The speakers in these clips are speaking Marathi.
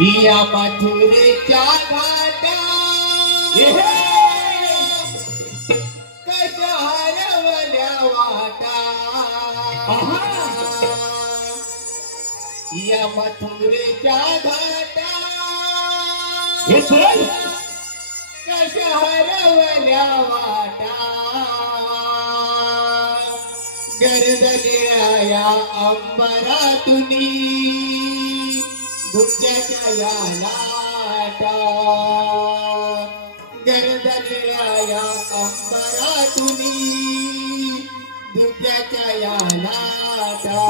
या मथुरेच्या घाटा कशा हरवल्या वाटा या मथुरेच्या घाटा कशा हरवल्या वाटा गर्दल्या या अंबरातुनी धुक्याच्या या लाटा गर्दल्या या अंबरातुनी धुक्याच्या या लाटा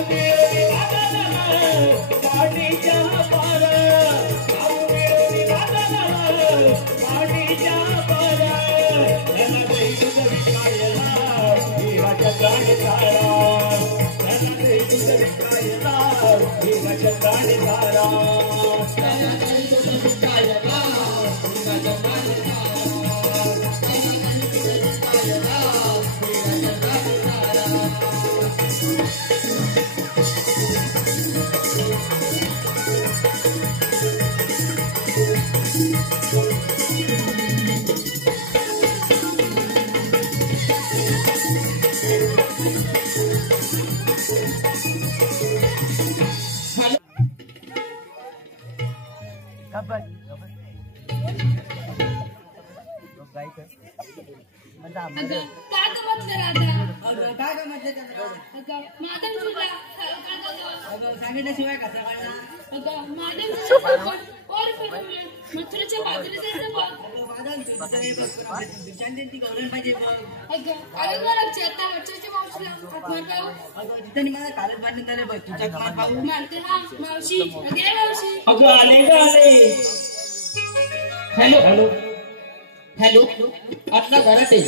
Thank you. पाणीच्या पार जाऊ मिळवली नादाला पाणीच्या पार त्यांना देई तुझ विकायला देवाच्या प्राणी तारा त्यांना देई तुझ विकायला देवाच्या प्राणी तारा त्यांना देई तुझ विकायला देवाच्या प्राणी सांगितल्याशिवाय कसं कळणार मथुरेच्या बाजूला ती गौरण पाहिजे तिथं मला कालच बांधून झालं बघ तुझ्या पाहू मावशी मावशी अगं आले ग आले हॅलो हॅलो हॅलो आपला घरात आहे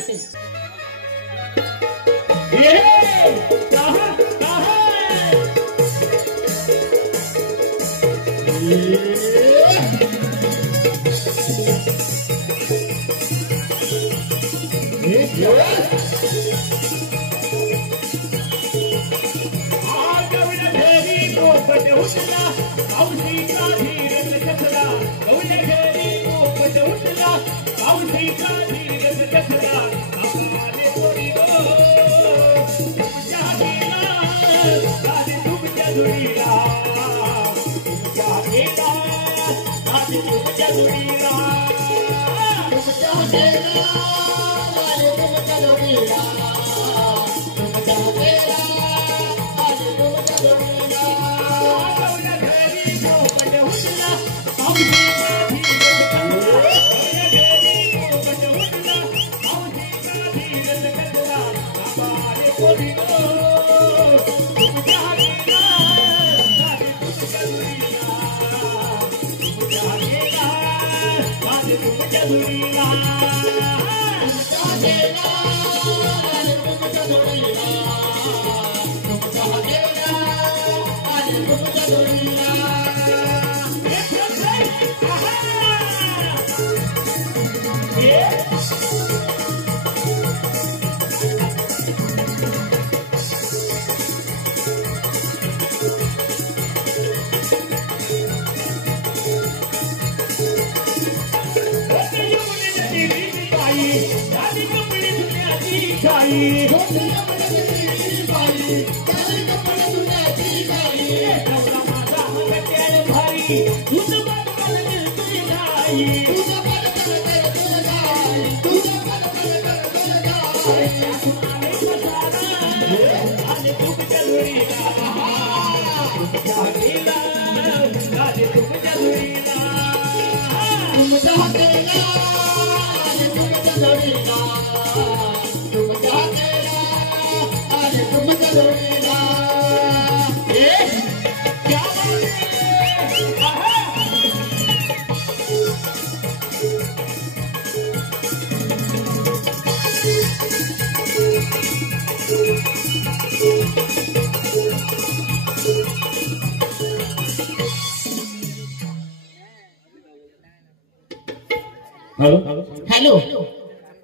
हॅलो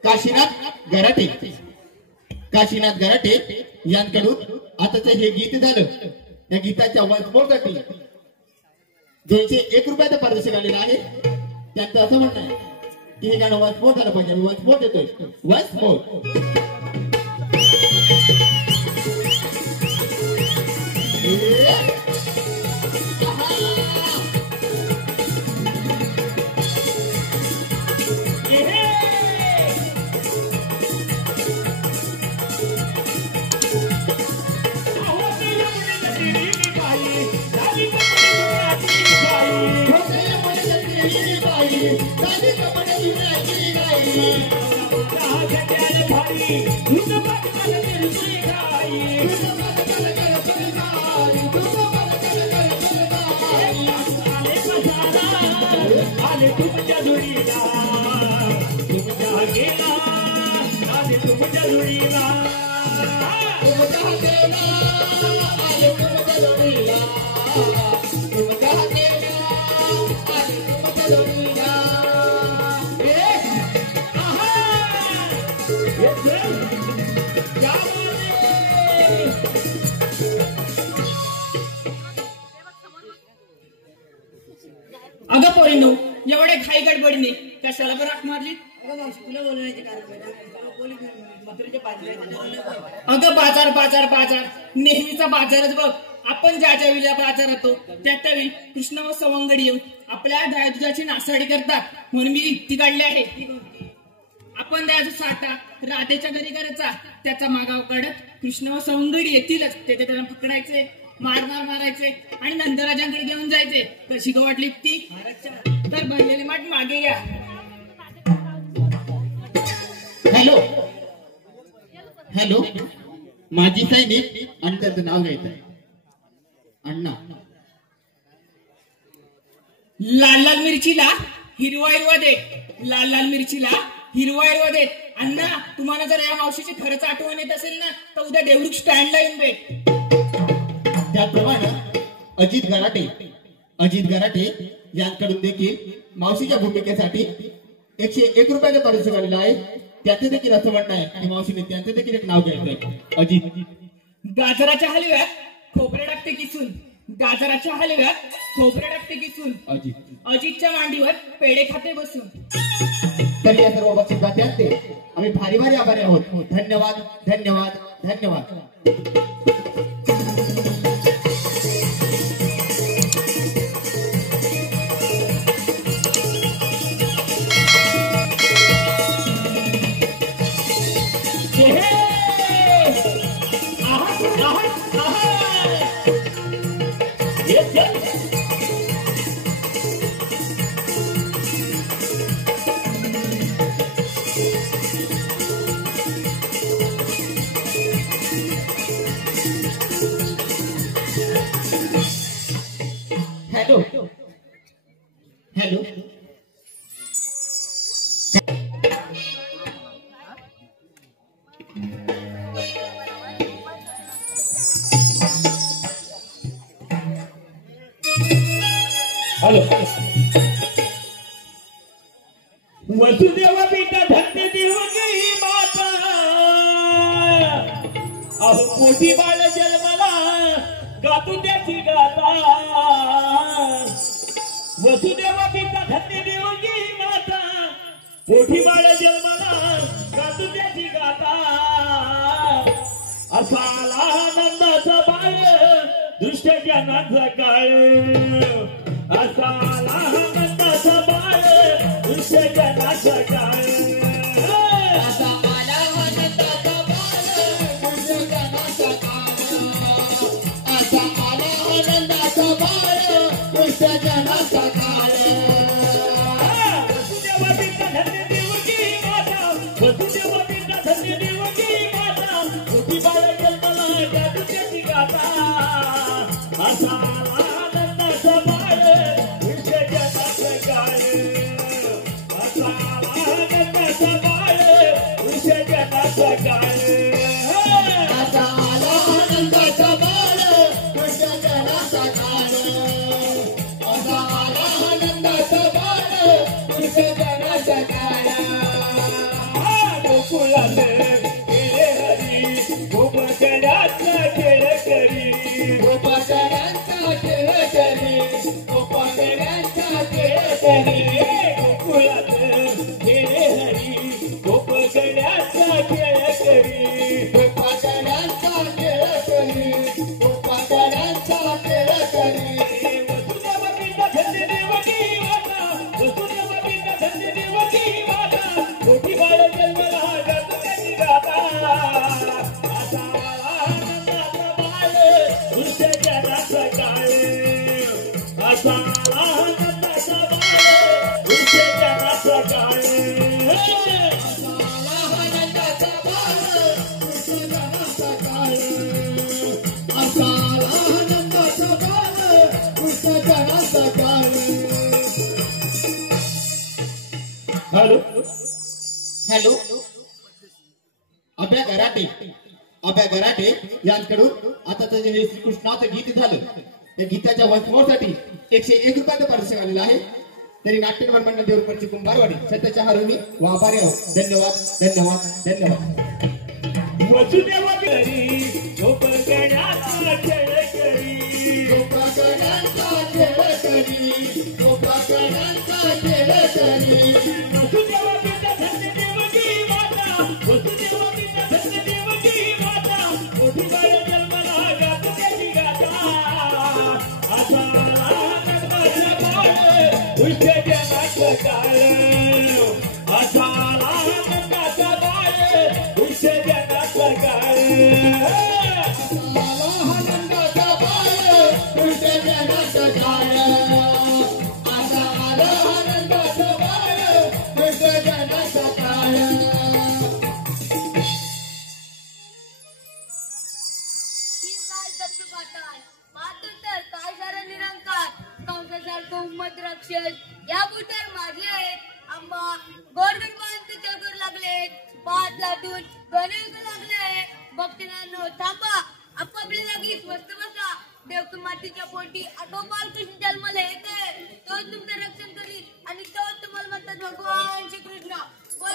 काशीनाथ गराटे काशीनाथ गराटे यांकडून आताच हे गीत झालं. या गीताच्या वंशमोसाठी 201 रुपयाचं पारितोषिक आलेलं आहे. त्यांचं असं म्हणणं आहे की हे गाणं वंशमोर झालं पाहिजे. मी वंशमोर देतोय. वंशमोर जुळीला तुमच्या गेला आणि तुमच्या जुळीला तुमच्या गेला आणि तुमच्या जोडीला तुमच्या गेला आणि तुमच्या जोडीला अगं पोरीनो एवढे घाई गडबडीने कशाला बरं हाक मारली? अगं मावशी तुला बोलण्याचे कारण मथुरेच्या पाचव्या अगं बाजार बाजार बाजार नेहमीचा बाजारच बघ. आपण ज्या ज्या वेळेला बाजार येतो त्या वेळी कृष्ण व सवंगडी येऊन आपल्या दुधाची नासाडी करतात. म्हणून मी युक्ती काढली आहे. आपण द्यायचा साठा राधेच्या घरी करायचा, त्याचा मागाव काढत कृष्ण व सवंगडी येतीलच. त्याच्या त्याला पकडायचे, मारायचे आणि नंदराजांकडे घेऊन जायचे. कशी ग वाटली ती? तर बनलेले माठ मागे या. हॅलो हॅलो माझी सैनिक आणि त्याचं नाव घ्यायचं आहे अण्णा. लाल लाल मिरचीला हिरवा हिरवा दे, लाल लाल मिरचीला हिरवा हिरवा दे. अण्णा तुम्हाला जर या मावशीची खरंच आठवण येत असेल ना तर उद्या देवरुख स्टँडला येऊन भेट. त्याचप्रमाणे अजित गराटे यांकडून देखील मावशीच्या भूमिकेसाठी 101 रुपयाचा पारितोषिक आलेला आहे. त्याचे देखील असं म्हणणं आहे की मावशीने त्यांचे देखील एक नाव घ्यायचं आहे अजित. गाजराच्या हलव्यात खोबरे टाकते किसून, गाजराच्या हलव्यात खोबरे टाकते किसून, अजितच्या मांडीवर पेढे खाते बसून. तर या सर्व बक्षिसाचे आम्ही भारी भारी आभारी आहोत. धन्यवाद धन्यवाद धन्यवाद. हॅलो हॅलो हॅलो वसुदेव पिता धन्य देवगी माता अहो पोटी बाळ जन्मला गातू त्याची गाता. वसुदेव पिता धन्य देवगी माता पोटी बाळ जन्मला गातू त्याची गाता. असाला आनंदाचा बाळ दृष्ट ज्ञानाचा काळ, असाला आनंदाचा बाळ दृष्ट ज्ञानाचा काळ. असा आला आनंदाचा बाळ दृष्ट ज्ञानाचा काळ, असा आला आनंदाचा बाळ दृष्ट ज्ञानाचा काळ. वसुदेव पिता धन्य देवगी माता, वसुदेव पिता धन्य देवगी माता पोटी बाळ जन्मला गातू त्याची गाता. असाला आनंदाचा बाळ दृष्ट ज्ञानाचा काळ, असाला आनंदाचा बाळ दृष्ट ज्ञानाचा काळ. असा आला आनंदाचा बाळ दृष्ट ज्ञानाचा काळ, असा आला आनंदाचा बाळ दृष्ट ज्ञानाचा काळ. गोकुळात गेले हरी गोपकराचा खेळ करी, गोपाळांचा खेळ करी, गोपाळांचा खेळ करी. करी. गोकुळात गेले हरी गोपकराचा खेळ करी, गोपाळांचा खेळ करी, गोपाळांचा खेळ करी. वसुदेव पिता धन्य देवगी माता, वसुदेव पिता धन्य हॅलो अभ्या गराटे यांच्याकडून आता हे श्रीकृष्णाचं गीत झालं. त्या गीताच्या वचमासाठी 101 रुपयाचं पारितोषिक आलेलं आहे. तरी नाट्यनिर्माण मंडळ देवरुखची कुंभारवाडी सत्याच्या हरवणी व आभारी आहोत. धन्यवाद. वसुदेव करी झोप गण्याचा खेळ करी वसुदेव पिता धन्य देवकी माता वसुदेव पिता धन्य देवकी माता मोठी बाळ जन्माला गात त्याची गाथा आता नर्मदा बाळ उष्ट जनाचं काळ आता नर्मदा बाळ उष्ट जनाचं काळ या बुटर माझे आहेत आंबा गोरगरबांचे चकर लागले पाच लाटून गणेश लागले भक्तांनो थांबा आपापल्या जागी स्वस्त बसा देव मातीच्या पोटी आटोपाल कृष्ण जन्माला येते तो तुमचं रक्षण करील आणि तो तुम्हाला म्हणतात भगवान श्रीकृष्ण बोल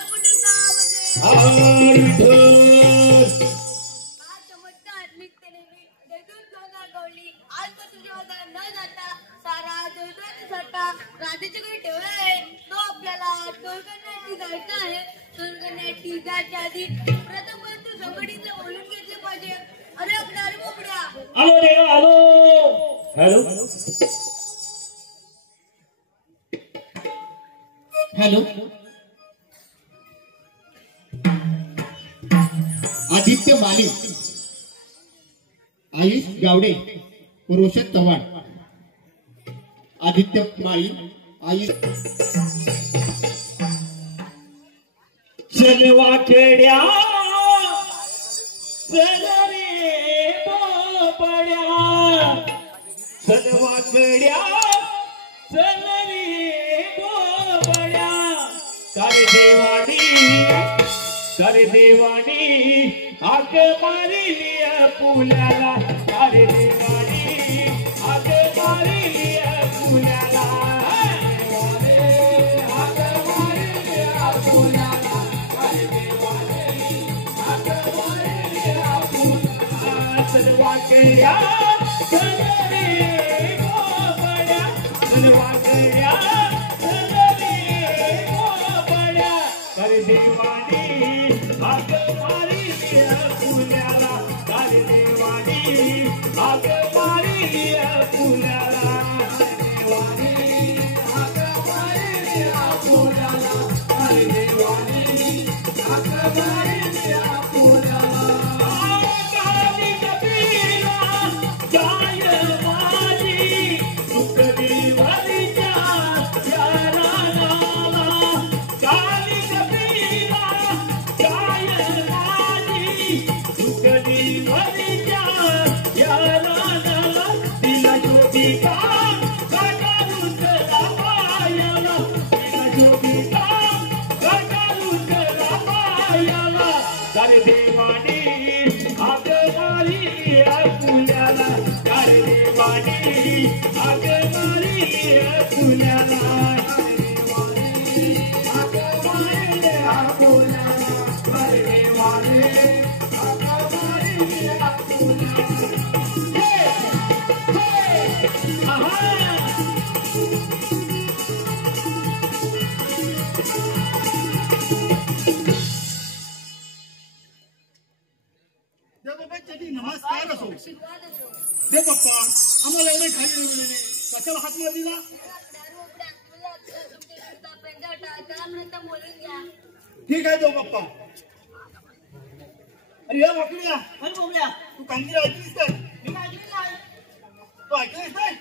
चमत्कार नित्य नेहमी देतून सोना गवली आजपासून जेव्हा न जाता सारा देवता राधेच्या घरी ठेवला आहे तो आपल्याला टोल करण्याची जायचं आहे. टोल करण्याची जायच्या आधी प्रथम तू संघटनेचं बोलून घेतले पाहिजे. अरे आपल्या अरे बोबड्या आलो रे हॅलो आदित्य माली आयुष गावडे रोशन चव्हाण आदित्य माळी आयुष चलवा खेड्या चल रे बोबड्या चलवा खेड्या चल रे बोबड्या करे देवानी आग मारिली पुण्याला करे देवानी आग मारिली पुण्याला चलवा खेड्या चल रे बोबड्या चलवा खेड्या चल रे बोबड्या करे देवानी आग मारिली पुण्याला करे देवानी आग मारिली पुण्याला देवानी आग मारिली पुण्याला करे देवानी आग मारिली पुण्याला नमस्कार असो दे पप्पा आम्हाला एवढे खाली मिळाले कशाला हात मार दिला ठीक आहे देव पप्पा. अरे या वाकड्या अरे बोबड्या तू कांदी ऐकलीस काय मी ऐकली नाही तू ऐकलीस नाही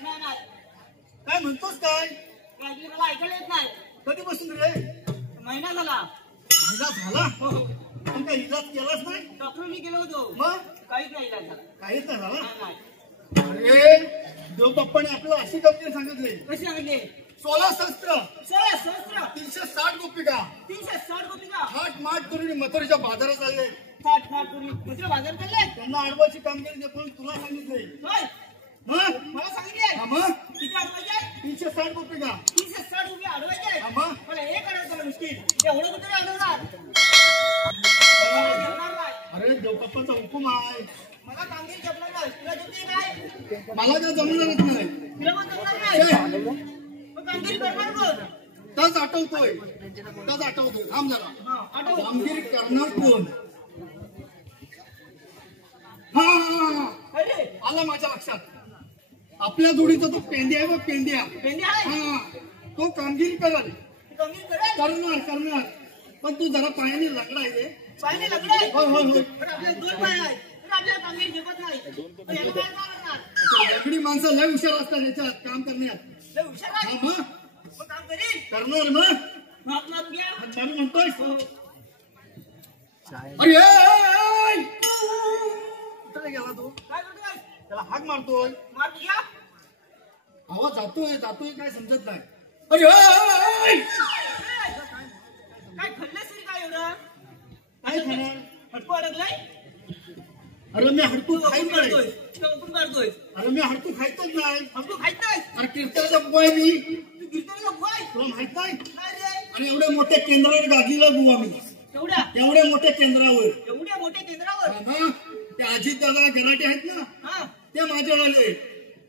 काय म्हणतोस काय ऐकली मला ऐकायला येत नाही कधीपासून रे महिना झाला पण काही इलाज केलाच नाही डॉक्टरनी गेलो होतो मग काहीच नाही इलाज झाला काहीच नाही झाला नाही अरे देव पप्पाने आपल्याला अशी गमतीने सांगितले कशी सांगितले 16 शस्त्र 16 सहस्त्र 360 गोपिका 360 गोपिका थाट माट करून मथुरेच्या बाजारात चालले. साठ माठ करून म्हणजे बाजार चालले. त्यांना अडवायची कामगिरी देखून तुला सांगितलंय. होय मग मला सांगितले. हा मग किती अडवायचे? 360 गोपिका 360 रुपये अडवायचे. हा मग मला एक अडवतो मुश्किल. एवढं कुठे अडवणार? घेणार नाही. अरे देवबाप्पाचा हुकूम आहे. मला कामगिरी जमणार नाही. तुला जमते काय? मला काय जमणारच नाही. तुला पण जमणार नाही. मग कामगिरी करणार कोण? तच आठवतोय थांब जरा. हा आठव. कामगिरी करणार कोण? हा अरे आला माझ्या लक्षात. आपल्या जोडीचा तो पेंड्या आहे बघ पेंड्या. पेंडी आहे. हा तो कामगिरी करेल. तू कामगिरी करेल. करणार पण तू जरा पायाने लंगडा आहे रे. पाहिजे लागले. होय. पण आपल्याला 2 पाय आहेत. पण आपल्याला कामगिरी जमत नाही. पण याला काय करणार? लंगडी माणसं लय हुशार असतात याच्यात काम करण्यात. लय हुशार आहे. हा मग मग काम करील. करणार मग माप माप घ्या. चालू म्हणतोय. अरे ए! कुठे गेला तू? काय करतोय? त्याला हाक मारतोय. माप घ्या. आवाज जातोय काय समजत नाही. अरे ए! काय खल्लेस तरी काय एवढं? काय खाणार? हटको अडकलाय? अरे मी हडकू तू खाईत ओपन नाही. काढतोय. तू ओपन काढतोय. अरे मी हडकू खायचंच नाही. हटको खायत नाही. अरे कीर्तनाचा बुवा आहे मी. तू कीर्तनाला बुवाय. तुला माहित नाही. काय रे? आणि एवढ्या मोठ्या केंद्रावर गाजलेला बुवा मी. एवढ्या एवढ्या मोठ्या केंद्रावर एवढ्या मोठ्या केंद्रावर. हा ना ते अजित दादा गराटे आहेत ना हा ते माझ्यावर आले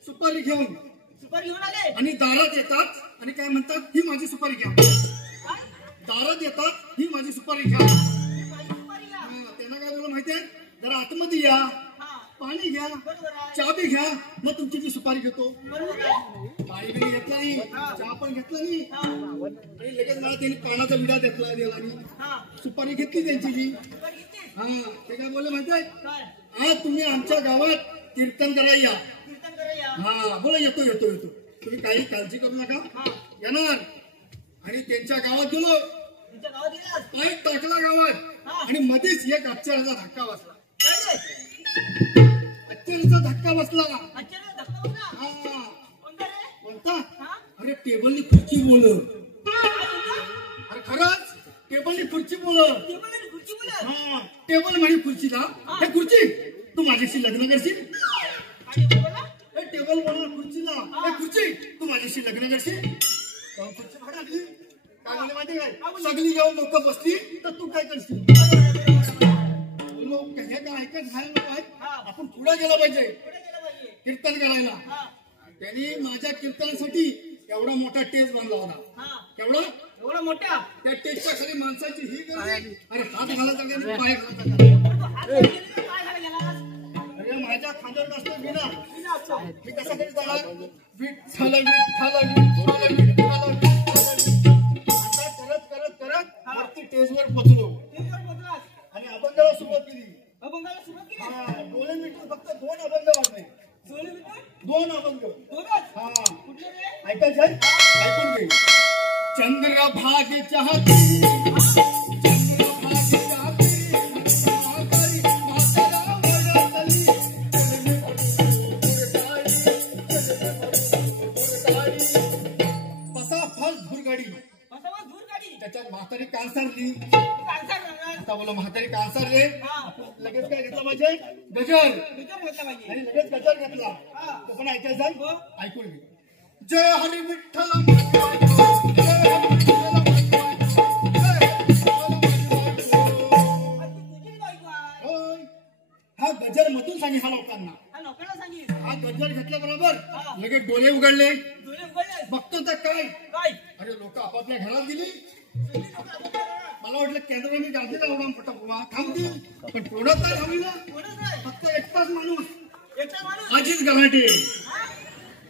सुपारी घेऊन सुपारी घेऊन आले. आणि दारात येतात आणि काय म्हणतात ही माझी सुपारी घ्या. काय? दारात येतात ही माझी सुपारी घ्या. माझी सुपारी घ्या. हा, त्यांना काय बोला माहितीये जरा आतमध्ये या हा पाणी घ्या बरोबर आहे. चहा बी घ्या मग तुमची ती सुपारी घेतो. बरोबर आहे. पाणी बिणी घेतलं नाही चहा पण घेतलं नाही हा आणि लगेच मला त्यांनी पानाचा विडा घेतला दिला आणि हा सुपारी घेतली त्यांची जी. सुपारी घेतली. हा ते काय बोलले माहितीये काय? आज तुम्ही आमच्या गावात कीर्तन करायला या. कीर्तन करूया. हा बोला येतो तुम्ही काही काळजी करू नका हा येणार. आणि त्यांच्या गावात गेलो तुमच्या गावात गेलास? पाय टाकला गावात हा. आणि मध्येच एक अच्चरचा धक्का बसला. काय रे? अच्चरचा धक्का बसला. अचानक धक्का बसला. हा कोणता रे? कोणता? हा? अरे टेबलनी खुर्ची बोल. काय बोलला? अरे खरंच टेबलनी खुर्ची बोल. टेबल आणि खुर्ची बोलत. हा टेबल म्हणे खुर्चीला हे खुर्ची तू माझ्याशी लग्न करशील. आणि टेबलला? हे टेबल बोलणार खुर्चीला हे खुर्ची तू माझ्याशी लग्न करशील. तेव्हा खुर्ची भडकली. काय म्हणले माहिती काय सगळी जेव्हा लोक बसली तर तू काय करशील. लोक हे काय ऐकत झालं नाही. आपण पुढे गेला पाहिजे पुढे गेलं पाहिजे. कीर्तन करायला. हा त्यांनी माझ्या कीर्तनासाठी एवढा मोठा टेज बांधला होता. हा केवढा एवढा मोठा. त्या टेजच्या खाली माणसाची ही गर्दी अरे हात घालायचा का नाही, पाय घालायचा का. पण तो हात वर गेला तर काय झालं गेलास? अरे माझ्या खांद्यावर नसतो बिना बिना असतो. मी कसं तरी जाणार विठ्ठल विठ्ठल विठ्ठल विठ्ठल विठ्ठल करत वरती टेजवर पोचलो टेबलवर पोहोचलास. आणि अभंगाला सुरुवात केली. अभंगाला सुरुवात केली. हा डोळे मिटून फक्त 2 अभंग वाजले. डोळे मिटून 2 अभंग. दोनच. हा कुठले रे? ऐकायचं आहे? ऐकून घे. चंद्रभागे चहाती चंद्रभागे चहाती महाकाली मातेला वळतली पसा फल धुरगडी बसावा दूर गाडी. त्याच्यात म्हातारी कांसारली. कांसा करणार. आता बोला म्हातारी कांसारले हा. लगेच काय घेतलं पाहिजे गजर विचार घेतला पाहिजे. आणि लगेच गजर घेतला. हा. तो पण ऐकायचं आहे? हो. ऐकून घे. जय हरी विठ्ठल जय हरी विठ्ठल आणि ती तुझी बायको आहे. होय. हा गजर मधून सांगे हा लोकांना. हा लोकांना सांगित. हा गजर घेतल्याबरोबर हा. लगेच डोळे उघडले. डोळे उघडले. बघतो तर काय काय? अरे लोक आपापल्या घरात गेली. सगळी लोकं आपण करणार. मला वाटलं केंद्राने गाडीला एवढा मोठा बुवा थांबतील पण थोडं काय थांबलं कोणच नाही. फक्त एकटाच माणूस एकटा माणूस. आजीच गलाटे. हा?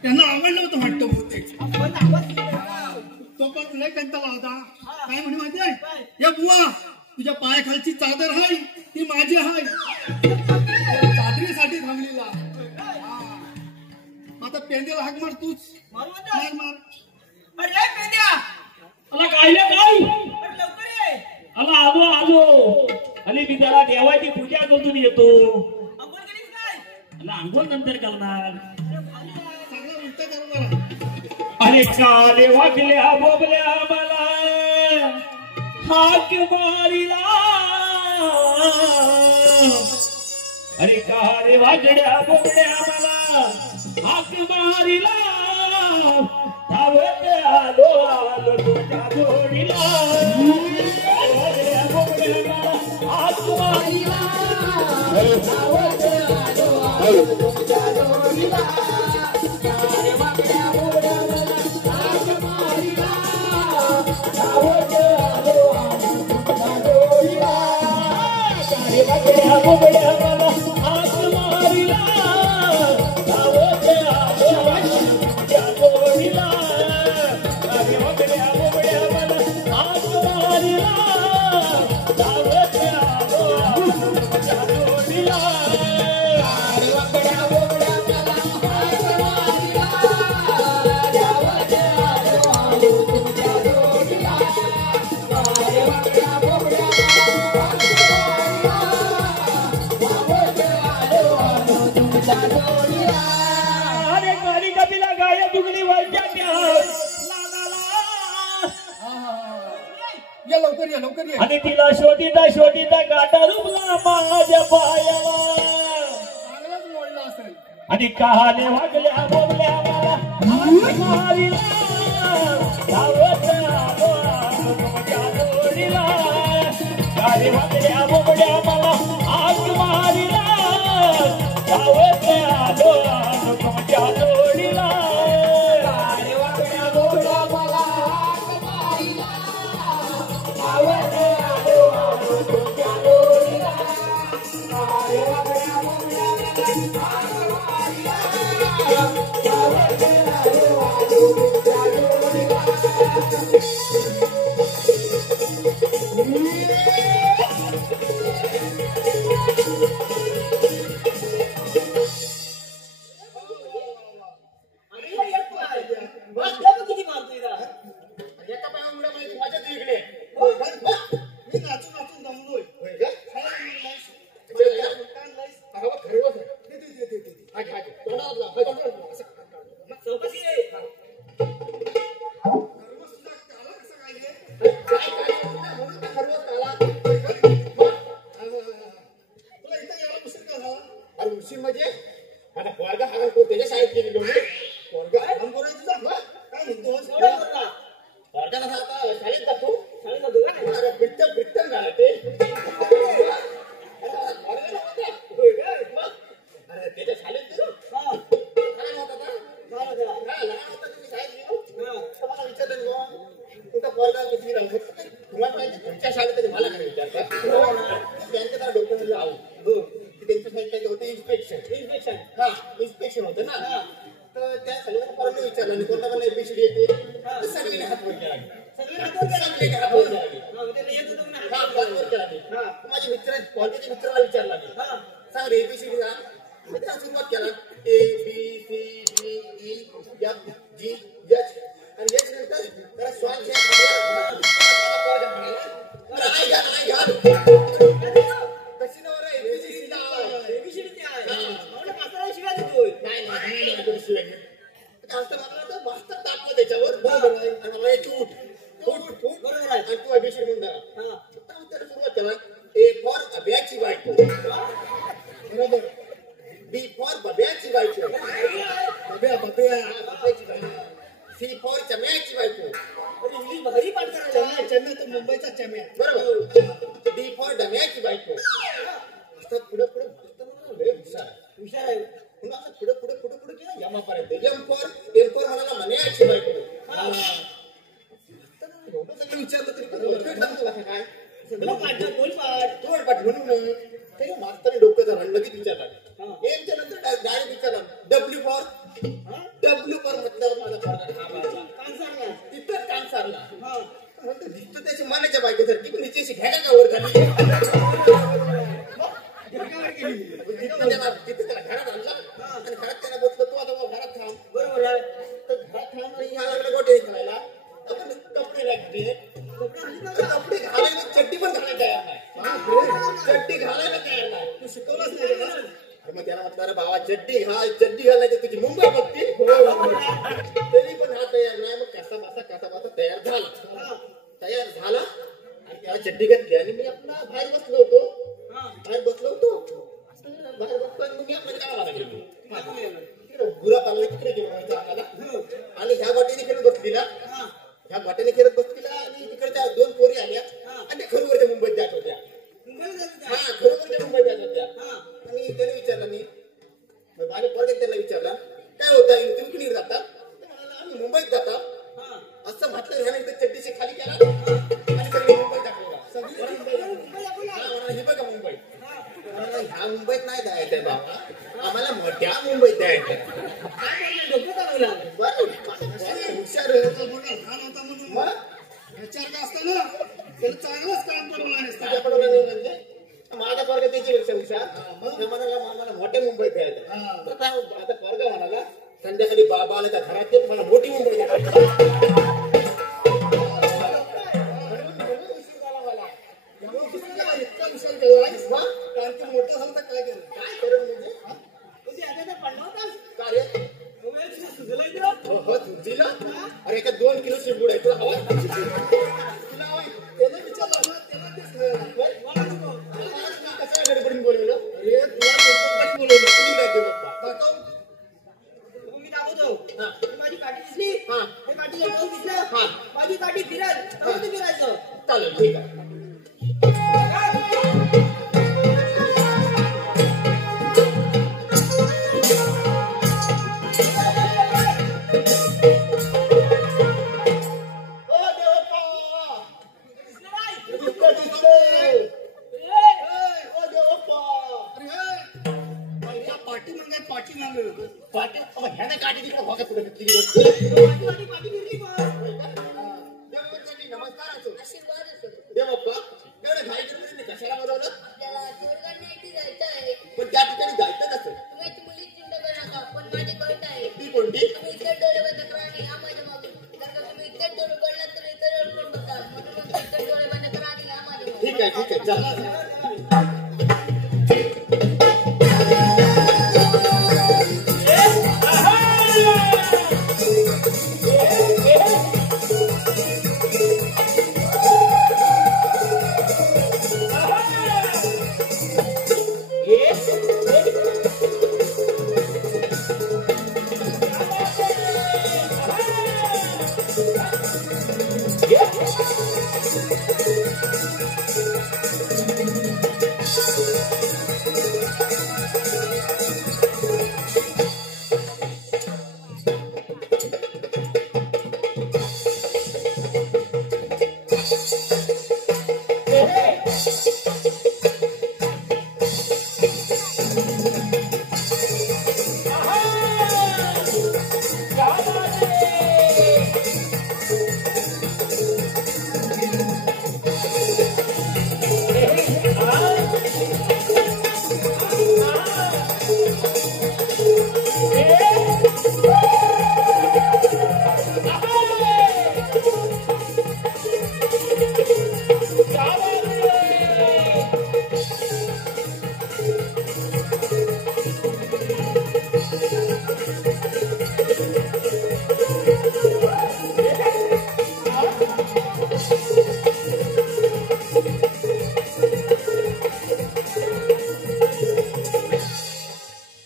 त्यांना आवडलं होतं वाटतं बहुतेक. आपण आवाज केला. तो पण लय कंटाळा होता. हा. काय म्हणे माहितीये काय? या बुवा तुझ्या पायाखालची चादर आहे ती माझी आहे. चादरीसाठी थांबलेला. हा. आता पेंद्याला हाक मार तूच. मारू म्हणतो. मार मार. अरे पेंद्या. अला कायले काय अरे लवकर ये. अला आलो आणि मी त्याला देवाची पूजा करून येतो. अंघोळ केलीस काय? अला अंघोळ नंतर करणार. अरे भारी आहे. सगळं उलट कर मला. अरे काले वागल्या बोबल्या मला हाक मारिला अरे काले वागड्या बोबड्या मला हाक मारिला धावत आलो आलो तुझ्या जोडीला वागड्या बोबड्या मला हाक मारिला धावत आलो तुझ्या जोडीला लवकर ये आणि तिला शोधिता गाठा रुपला माझ्या पायाला चांगलाच मोडला असेल आणि कहाणे वागल्या बोलल्या मला हाक मारिला धावत आलो आलो तुमच्या जोडीला कहाणे वागल्या बोलल्या मला हाक मारिला धावत आलो आलो तुमच्या जोडीला कहाणे वागल्या बोलल्या मला हाक मारिला धावत आलो आलो तुमच्या जोडीला कहाणे वागल्या बोलल्या मी नाचून दमलोय म्हणजे आता पोरगा हा त्याच्या शाळेत गेली पोरगा काय म्हणतोस पोरगाला आता शाळेत जातो अरे बिट्टम झालं ते अरे त्याच्या शाळेत गेलो लहान होता तुम्ही शाळेत गेलो तुम्हाला विचारलं कुठं पोरगा किती राहतो तुम्हाला माहिती तुमच्या शाळेत मला काय विचारतात त्यांच्या डॉक्टर आहो त्यांच्या शाळेत होतं इन्स्पेक्शन होतं ना तर त्या सगळ्या पोरांनी विचारलं आणि कोणता पण एबीसीडी येते तर सगळ्यांनी हात वर केला माझ्या मित्राला विचारला सांग रे एबीसीडी ना त्या सुरुवात केला ABCDEF G H आणि H नंतर जरा श्वास कशी नवर मास्तर टाकलं त्याच्यावर बरोबर बरोबर आहे तू अभिषेक म्हणून सुरुवात केला A फॉर अभ्याची बायको बरोबर B फॉर बब्याची बायको बब्याची बायको C फॉर चम्याची बायको इंग्लिश भारी पाठ करायला चम्या तर मुंबईचा चम्या बरोबर D फॉर डम्याची बायको पुढे हुशार आहे पुन्हा पुढे केलं यमापर्यंत एम फॉर म्हणाला मन्याची बायको सगळं विचारलं तरी काय पाठ म्हणून तरी मास्तरने डोकं धरण लगेच विचारला एमच्या नंतर डायरेक्ट विचारला डब्ल्यू फॉर म्हटल्यावर माझा तिथं कान सारला दिसतं त्याची मानाच्या बायकोसारखी पण हिच्याशी घ्यायला का वर झाली तिथं त्याला घरात आणला आणि घरात त्याला बसलं तू आता घरात थांब बरोबर आहे तर घरात थांब आणि ह्या लागला गोटे खेळायला आपण कपडे लागते कपडे घालायला चड्डी पण घालायला तयार नाही चड्डी घालायला तयार नाही तू शिकवलंच नाही का मग त्याला म्हटलं अरे बाबा चड्डी घालायची तुझी मुंबई बघते तरी पण हा तयार नाही त्याचा मोठा लहान होता म्हणून विचार का असतं ना त्याला चांगलंच काम पडवणार असतं. माझा पोरगा त्याच्यापेक्षा हुशार ते म्हणाला मामाला मोठ्या मुंबईत द्यायचं तर काय होतं आता पोरगा म्हणाला संध्याकाळी बाबाला घरात ते मला मोठी मुंबई इतका विचार केला कारण की मोठं झालं तर काय केलं काय करेल म्हणजे कार्य हो तुझीला अरे एका 2 किलो शिंबूड आहे तुला हवा तुला हवा त्याने विचारलं ना त्याला कसं गडबडीने बोलवलं अरे तुला कोणतं बोलवलं तुम्ही काय देऊ बाप्पा मी दाखवतो माझी काठी दिसली हा. ते काठीला टोक दिसलं हा. माझी काठी फिराल तू फिरायचं चालेल ठीक आहे ह्याने काठी तिकडे भागात पुढे घेतली नमस्कार असो आशीर्वाद असो. दे बाप्पा एवढं घाई करून कशाला बोलवलं आपल्याला स्वर्गात एकटी जायचं आहे. पण त्या ठिकाणी जायचं कसं तुम्ही मुली चिंता करू नका पण माझी कळत आहे ती कोणती तुम्ही इतर डोळे बंद करा आणि या माझ्या मागून जर का तुम्ही इतर डोळे पडला तर इतर डोळे पण बघा म्हणून इतर डोळे बंद करा आणि या माझ्या मागून. ठीक आहे चला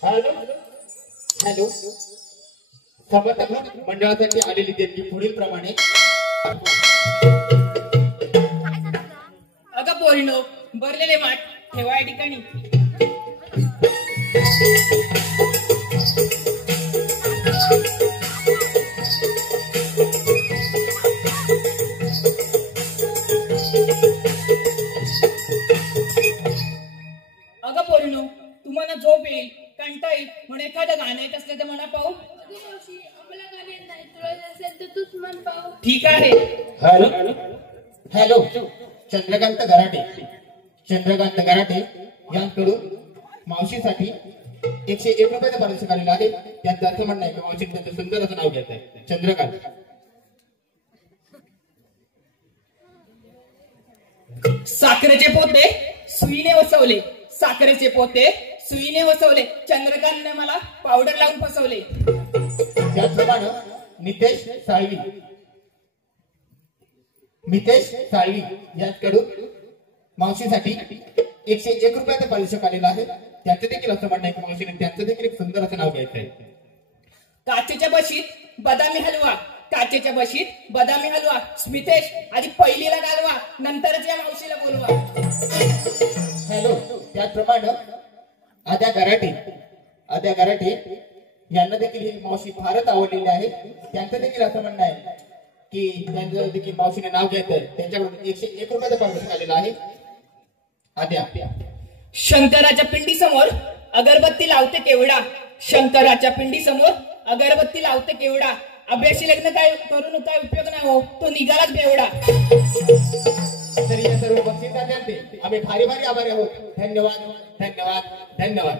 हॅलो समर्थक मंडळासाठी आलेली देणगी पुढील प्रमाणे अगं पोरीनो भरलेले माठ ठेवा या ठिकाणी. अगं पोरीनो तुम्हाला झोप येईल कंटाळ येईल म्हणून एखादं गाणं येत असलं तर म्हणा पाहू. आपल्याला गाणी येत नाही तुला येत असेल तर तूच म्हण पाहू. ठीक आहे. हॅलो हॅलो चंद्रकांत गराटे यांकडून मावशीसाठी 101 रुपयाचं पारितोषिक आलेलं आहे. त्यांचं असं म्हणणं आहे की मावशीने त्यांचं सुंदर असं नाव घ्यायचं आहे चंद्रकांत. साखरेचे पोते सुईने वसवले, साखरेचे पोते सुईने वसवले, चंद्रकांतने मला पावडर लावून फसवले. त्याचप्रमाणे मितेश साळवी यांच्याकडून मावशीसाठी 101 रुपयाचं पारितोषिक आलेलं आहे. त्यांचं देखील असं म्हणणं आहे की मावशीने त्यांचं देखील एक सुंदर असं नाव घ्यायचं आहे. काचेच्या बशीत बदामी हलवा, काचेच्या बशीत बदामी हलवा, स्मितेश आधी पहिलीला घालवा नंतरच या मावशीला बोलवा. हॅलो त्याचप्रमाणे आद्या गराटे यांना देखील ही मावशी फारच आवडलेली आहे. त्यांचं देखील असं म्हणणं आहे की त्यांचं देखील मावशीने नाव घ्यायचं त्यांच्याकडून 101 रुपयाचं पारितोषिक आलेलं आहे. आद्या शंकराच्या पिंडी समोर अगरबत्ती लावते केवढा, शंकराच्या पिंडी समोर अगरबत्ती लावते केवढा, अभ्यासी लग्न काय करून काय उपयोग नाही हो, तो निघालाच बेवडा. तरी या सर्व बक्षिसांचे आम्ही भारी भारी आभारी आहोत. धन्यवाद धन्यवाद धन्यवाद.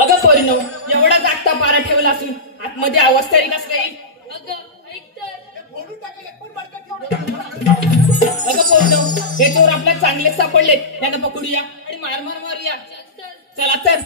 अगं पोरीनो, एवढा जागता पारा ठेवला असून आतमध्ये आवाज तरी कसला येईल? अगं पोरीनो, हे चोर आपल्या चांगलेच सापडले, त्यांना पकडूया आणि मार मार मारूया. चला तर.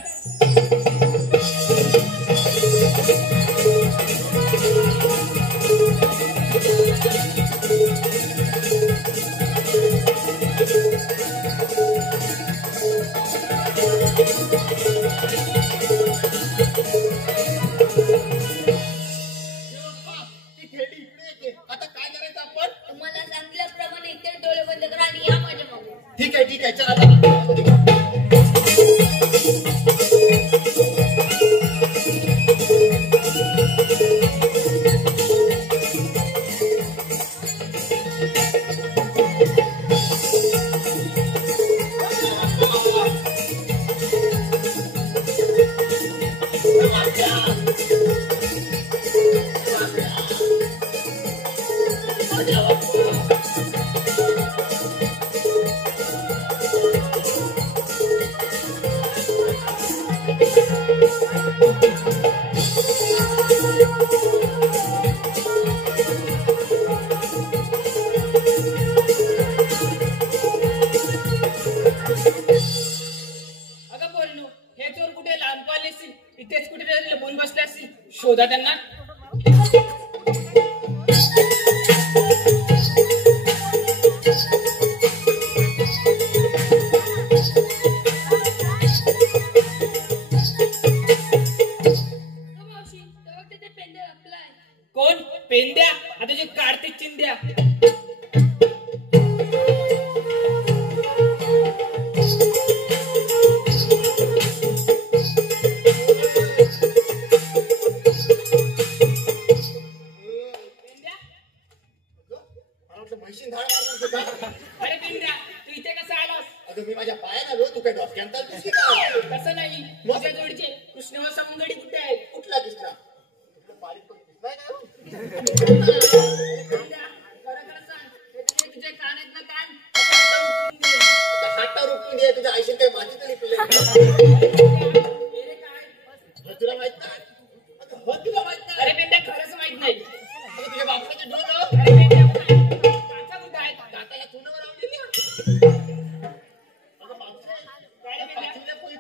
आता काय करायचं आपण? तुम्हाला सांगितल्याप्रमाणे इथे डोळे बंद करा आणि या माझ्या मागे. ठीक आहे चला. इथेच कुठेतरी लपून बसले असतील, शोधा त्यांना. कोण? पेंद्या? आता जे काढते चिंद्या. तसं नाही माझ्या जोडीचे कृष्ण व सवंगडी कुठे आहेत? कुठला दिसला बारीक पण दिसलाय का खरं खरं सांग तुझे कान आहेत ना कान हाता रुकून दे तुझ्या आयुष्यात काही माझी तरी तुला माहित नाही तुला माहित नाही अरे बेटा खरंच माहित नाही तुझ्या बापाचे डोल अरे बेटा काचा कुठे आहेत? दाताला तुनवर आवडली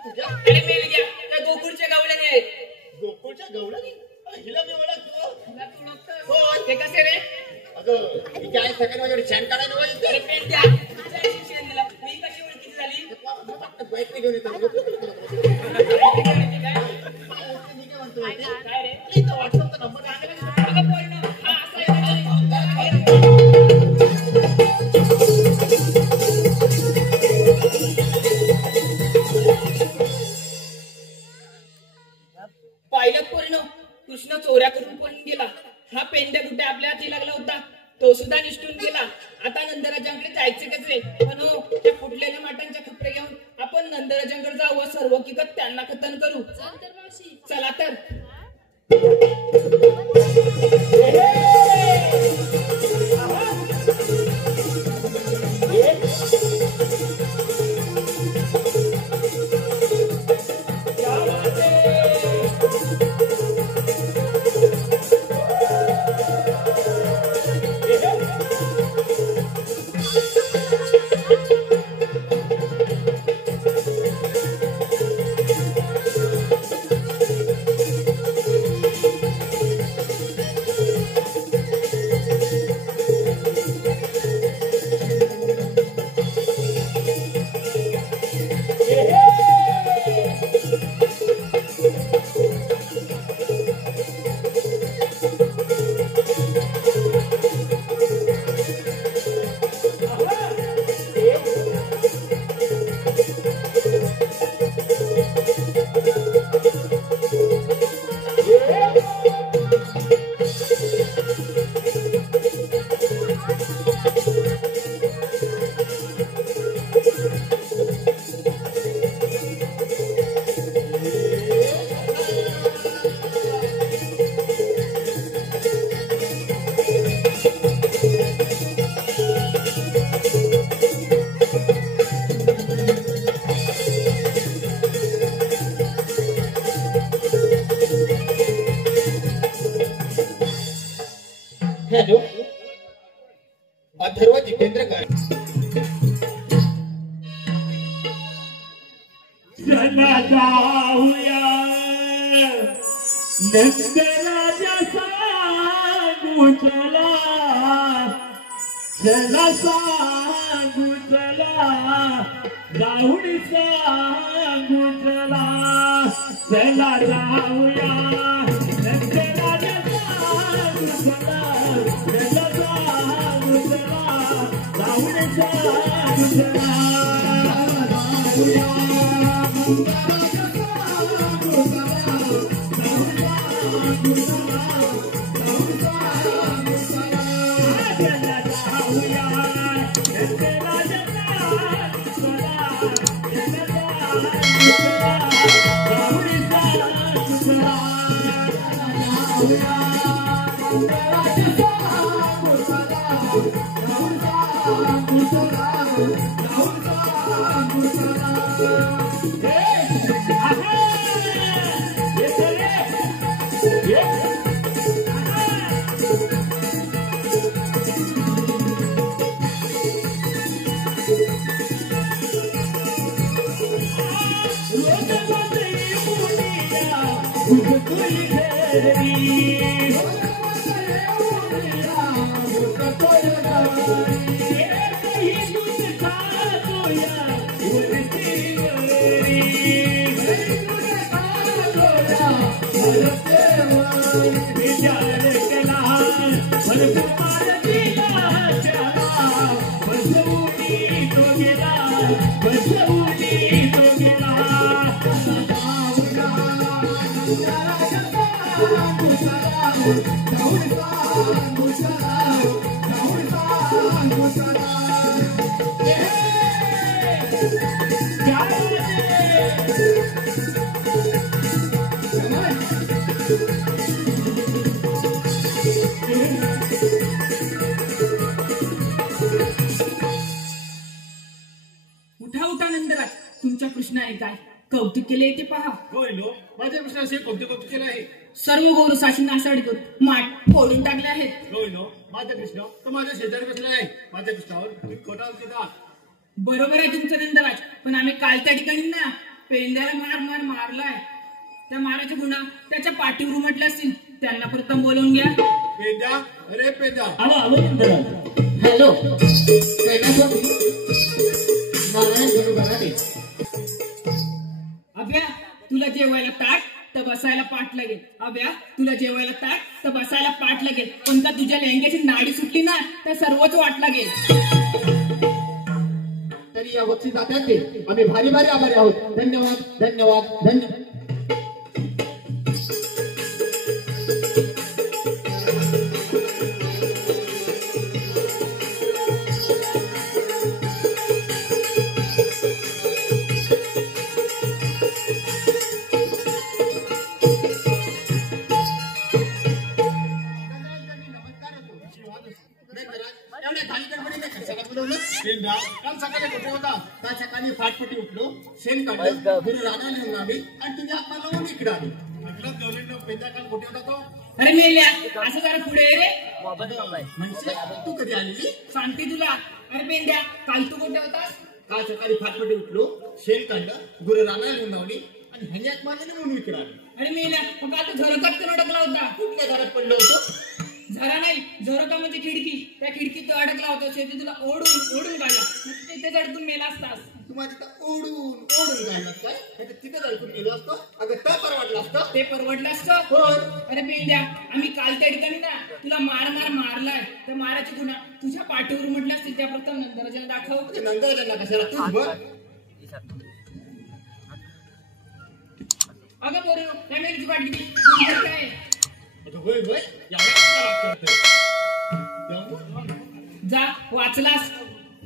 तुझ्या अरे मेल घ्या त्या गोकुळच्या गावल्याने आहेत गोकुळच्या गवळणी हिला मी ओळखतो तुला तू ओळखतोस? हो. ते कसे रे अगं हिच्या आई सकाळी माझ्याकडे छान काढायला पाहिजे अरे पेट द्या तुझ्या आईशी शेण दिला मी कशी ओळखीची झाली बाईक घेऊन येतो काय रे व्हॉट्सअपचा नंबर आहे अगं पोरीनो, हा असा आहे का? पाहिलं पोरीनो कृष्ण चोऱ्या करून पण गेला हा पेंड्या कुठे आपल्या हाती लागला होता तो सुद्धा निष्ठून गेला आता नंदराजांकडे जायचे कसे पण हो त्या फुटलेल्या माटांच्या खपरे घेऊन आपण नंदराजांकडे जाऊ व सर्व हकीकत त्यांना कथन करू चला तर हॅलो अथर्व जितेंद्र गाड चला जाऊया नंदराजा सांगू चला चला सांगू चला जाऊन सांगू चला चला जाऊया नंदराजा सांगू चला चला सांगू चला जाऊन सांगू चला उठा उठा नंदराज, तुमच्या कृष्णाने काय कौतुक केले ते पहा. होय लो, माझ्या कृष्णाशी कोणते कौतुक केलं आहे? सर्व गोरसाशी नासाडी करून माठ फोडून टाकले आहेत. होय लो, माझा कृष्ण तर माझ्या शेजारी बसला आहे. माझ्या कृष्णावर तुम्ही खोटा होते का? बरोबर आहे तुमचं नंदराज, पण आम्ही काल त्या ठिकाणी ना पेंद्याला मारलाय. त्या माराच्या गुन्हा त्याच्या पाठीवर उमटले असतील. त्यांना प्रथम बोलवून घ्या. पेंद्या, अरे पेंद्या. आलो आलो नंदराज. हॅलो कैलासवासी नारायण गणू गराटे. अभ्या, तुला जेवायला ताट तर बसायला पाठ लागेल. अभ्या, तुला जेवायला ताट तर बसायला पाठ लागेल. पण का तुझ्या लेंग्याची नाडी सुटली ना तर सर्वच वाट लागेल. तरी या बक्षीस दात्याचे आम्ही भारी भारी आभारी आहोत. धन्यवाद धन्यवाद धन्यवाद. पेंद्या, काल सकाळी कुठे होता? त्या सकाळी फाटपटी उठलो, शेण काढलं, गुरु राणा लिहून आली आणि तुम्ही आत्मा लावून इकडे आलो. म्हटलं गवळीनं पेंद्या काल कुठे होता तो? अरे मेल्या, असं जरा पुढे ये रे. म्हणजे तू कधी आलेली? सांगते तुला. अरे पेंद्या, काल तू कुठे होतास? काल सकाळी फाटपटी उठलो, शेण काढलं, गुरु राणा लिहून लावली आणि ह्याने आत्मा मारली म्हणून इकडे आलो. अरे मेल्या, मग काल तू झरोकात करून अडकला होता. कुठल्या घरात पडलो होतो? झरा नाही, झरोका म्हणजे खिडकी. त्या खिडकीत तू अडकला होता. शेती तुला ओढून ओढून काढला. तिथेच अडकून मेला असतास. तुम्हाला तिथं ओढून ओढून काढलं काय? नाहीतर तिथंच अडकून गेलो असतो. अगं तर परवडलं असतं. ते परवडलं असतं. होय. अरे पेंद्या, आम्ही काल त्या ठिकाणी ना तुला मारलाय. तर माराची गुन्हा तुझ्या पाठीवर उमटले असतील. त्या प्रथम नंदराजाला दाखव. म्हणजे नंतर त्यांना कशाला तूच बघ. अगं पोरी, त्या मेरीची पाठ किती काय? होय होय यावेळेस करतोय. जा, वाचलास.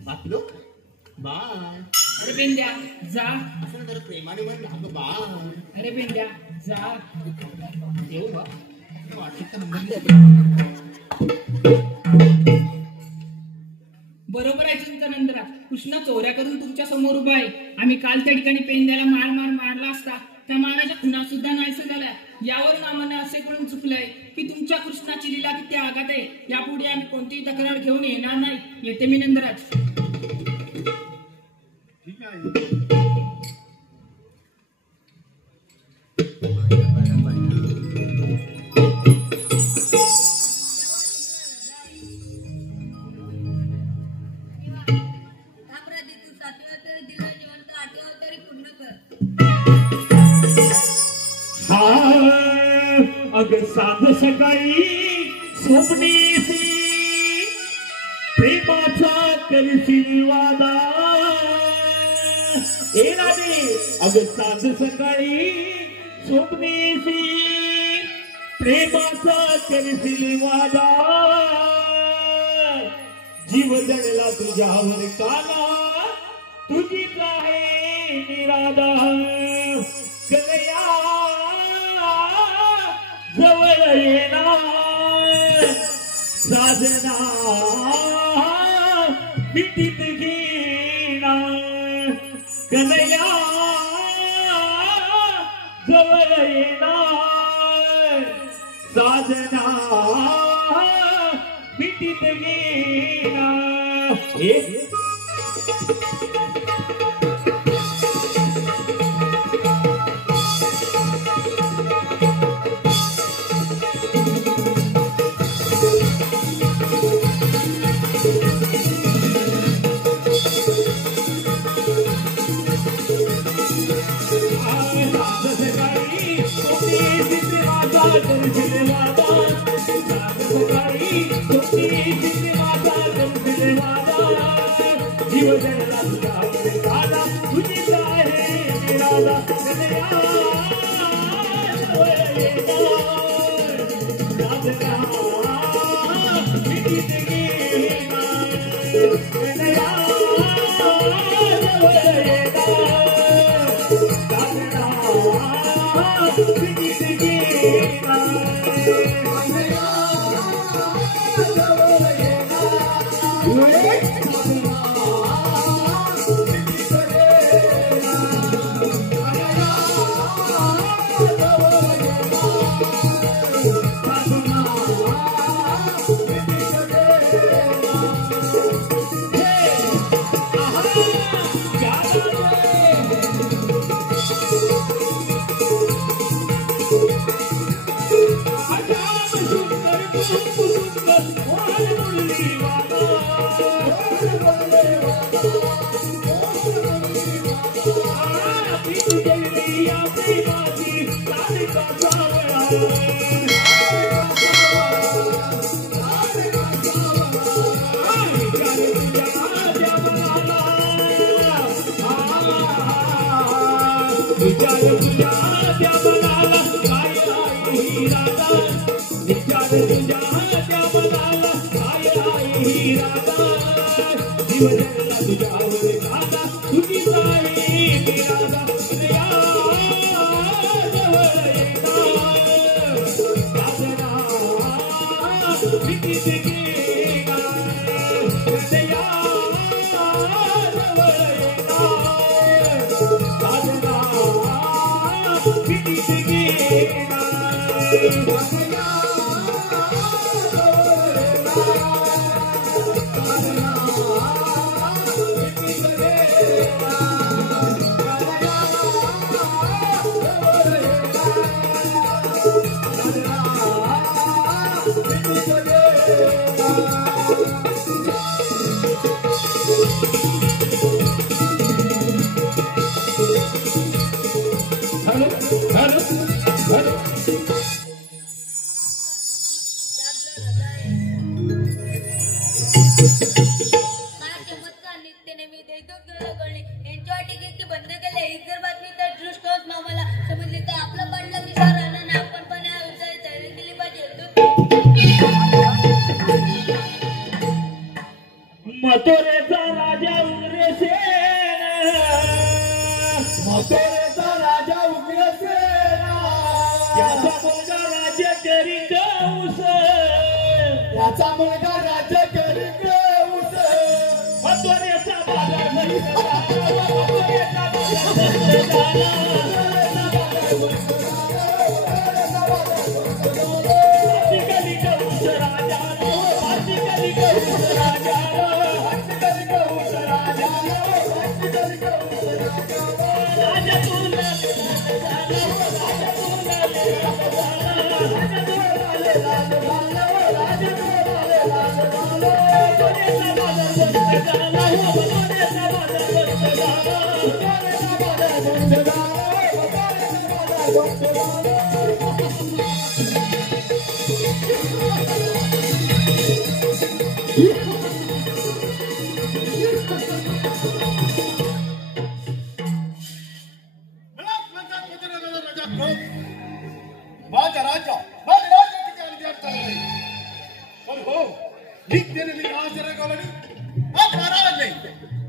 वाचलो बाय. अरे पेंद्या, जा. असं जरा प्रेमाने म्हणलं अगं बाय. अरे पेंद्या, जा. येऊ बा वाटतं नंबर. बरोबर आहे तुमचा नंदरा. कृष्णा चोऱ्या करून तुमच्या समोर उभा आहे. आम्ही काल त्या ठिकाणी पेंद्याला मारला असता. त्या माराच्या खुणा सुद्धा नाहीसं झाल्या. यावरून आम्हाला असे कळून चुकलंय की तुमच्या कृष्णाची लीला किती आघात आहे. यापुढे आम्ही कोणतीही तक्रार घेऊन येणार नाही. येते मी नंदराज. ठीक आहे. थांबराजी, तू 7व्या तरी दिलं जेवण तर 8व्या तरी पूर्ण कर. अग सांग सकाळी स्वप्नेसी प्रेमाचा करशील वादा. हे राजे, अग सांग सकाळी स्वप्नेसी प्रेमाचा करशील वादा. जीव जडला तुझ्यावर काला, तुझीच आहे निरादा. कन्हैया जवळ येणार साजना मिठीत घेणार. कन्हैया जवळ येणार साजना मिठीत घेणार. हे जीव जगला तुझा तुझी आहे निराला. मोहन मुरली वाला बीत गेली आपली माझी तारिका जावया विचार तुझ्या त्या मनाला काय आई राधा विचार तुझ्या त्या मनाला काय आई राधा जीवनाला तुझ्यावर राधा तुझी साई राधा बंद केले ही जर बातमी तर दृष्टोच मामाला समजली तर आपलं पडलं विचार राहणार नाही आपण पण या व्यवसायात तयारी केली पाहिजे मथुरेचा राजा उग्रसेन मथुरेचा राजा उग्रसेन त्याचा मुलगा राज्य करी कंस त्याचा मुलगा राज्य करी कंस मथुरेचा बाजार भरी मथुरेचा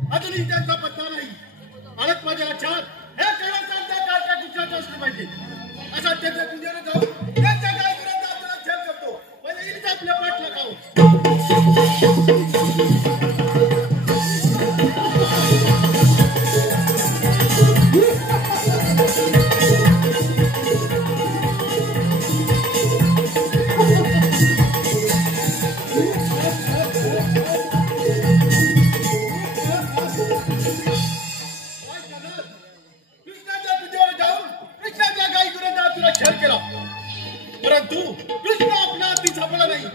अजूनही त्यांचा पत्ता नाही आणत माझ्या लक्षात हे केवळ असलं पाहिजे असा त्यांच्या तुझ्याने जाऊन त्यांच्या काय खेळ करतो म्हणजे इथं आपल्या पाठला खाऊ परंतु कृष्ण आपला ती सापडला नाही